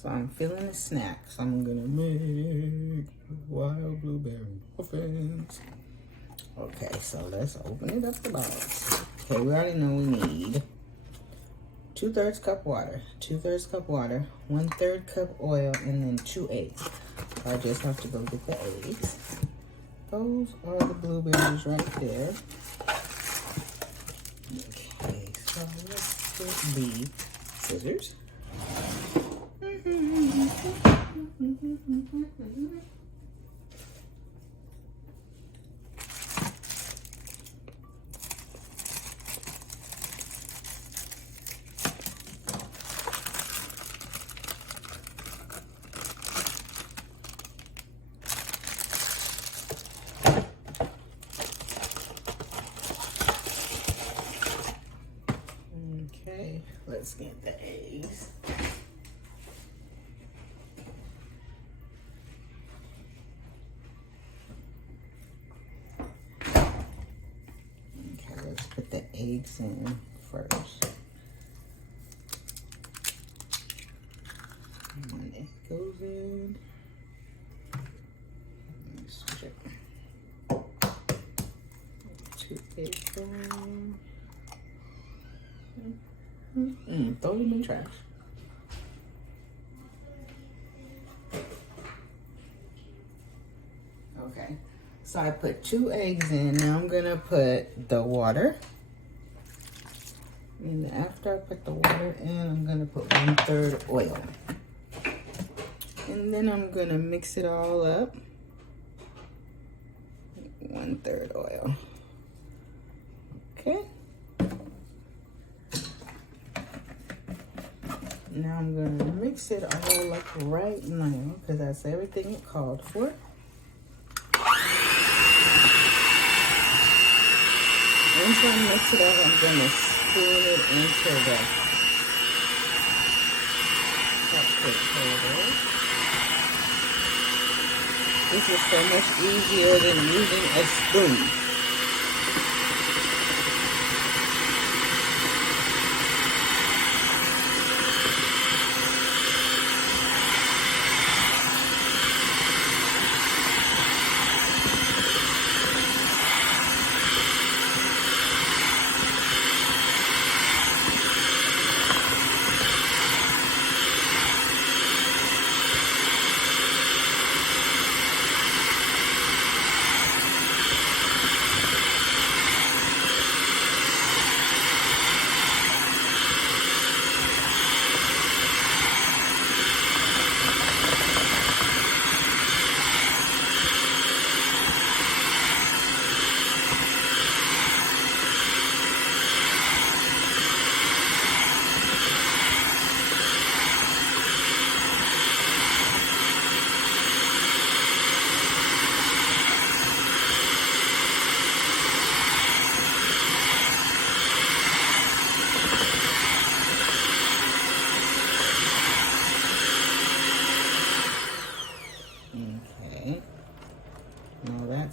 So I'm feeling a snack. So I'm gonna make wild blueberry muffins. Okay, so let's open it up the box. Okay, we already know we need 2/3 cup water, 2/3 cup water, 1/3 cup oil, and then 2 eggs. So I just have to go get the eggs. Those are the blueberries right there. Okay, so let's get the scissors. Okay, let's get the eggs. Okay, let's put the eggs in first. One egg goes in. Switch it. 2 eggs go in. Throw them in trash. Okay, so I put 2 eggs in. Now I'm gonna put the water. And after I put the water in, I'm gonna put 1/3 oil. And then I'm gonna mix it all up. 1/3 oil. Okay. Now I'm gonna mix it all up right now because that's everything it called for. Once I mix it up, I'm gonna spoon it into the cupcake holder. This is so much easier than using a spoon.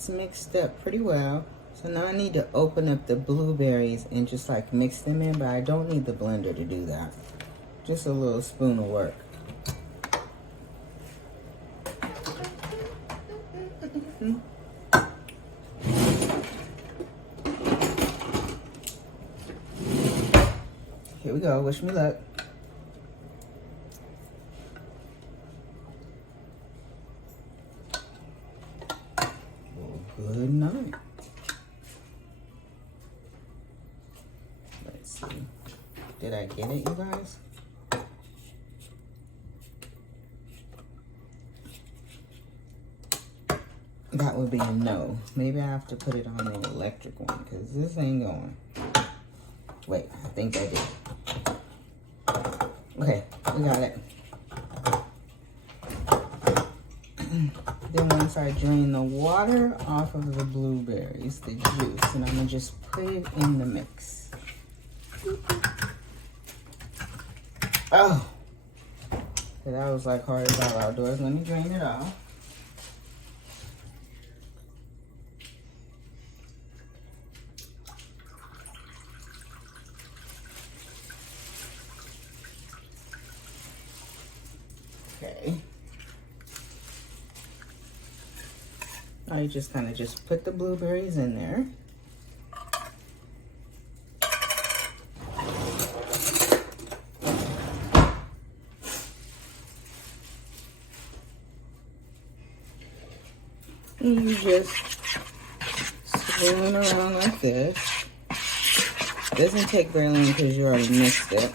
Mixed up pretty well. So now I need to open up the blueberries and just like mix them in, but I don't need the blender to do that. Just a little spoon will work. Here we go. Wish me luck. Good night. Let's see. Did I get it, you guys? That would be a no. Maybe I have to put it on the electric one because this ain't going. Wait, I think I did. Okay, we got it. Then once I drain the water off of the blueberries, the juice, and I'm gonna just put it in the mix. Oh, that was like hard as all outdoors. Let me drain it off. Okay. Now you just kind of just put the blueberries in there. And you just swirl it around like this. Doesn't take very long because you already mixed it.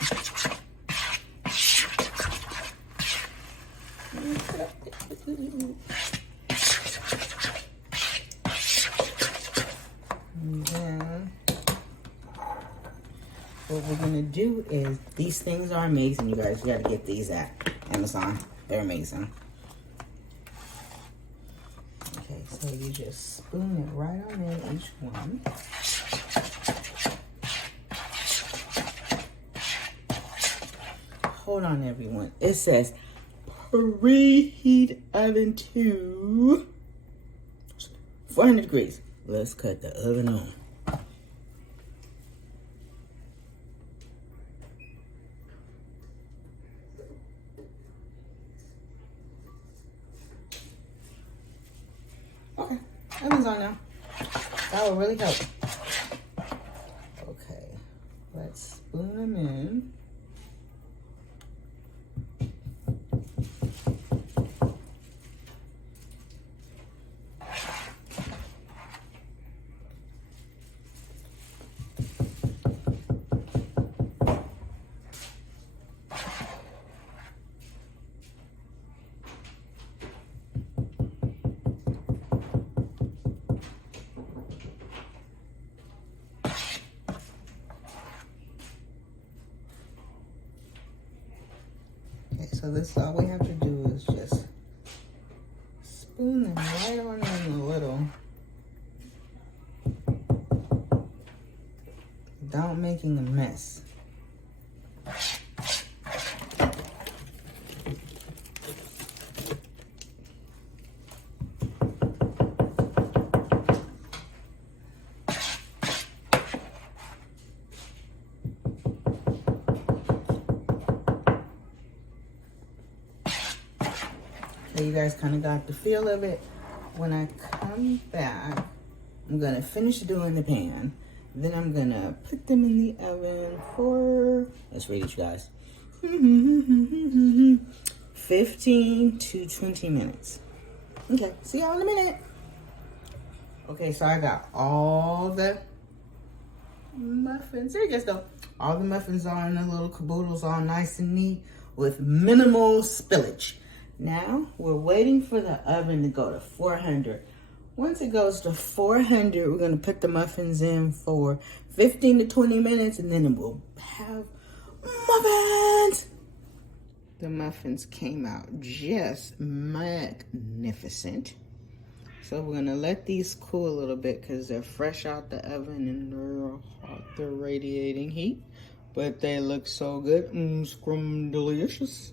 And then what we're gonna do is, these things are amazing, you guys. You gotta get these at Amazon. They're amazing. Okay, so you just spoon it right on in each one. Hold on, everyone. It says preheat oven to 400 degrees. Let's cut the oven on. Okay, oven's on now. That will really help. Okay, let's spoon them in. So this, all we have to do is just spoon them right on in a little. Without making a mess. So you guys kind of got the feel of it. When I come back, I'm gonna finish doing the pan. Then I'm gonna put them in the oven for, let's read it, you guys. 15 to 20 minutes. Okay, see y'all in a minute. Okay, so I got all the muffins. There you guys go. All the muffins are in the little caboodles, all nice and neat with minimal spillage. Now we're waiting for the oven to go to 400. Once it goes to 400, we're gonna put the muffins in for 15 to 20 minutes, and then we'll have muffins. The muffins came out just magnificent. So we're gonna let these cool a little bit because they're fresh out the oven and they're hot. They're radiating heat, but they look so good. Scrum delicious.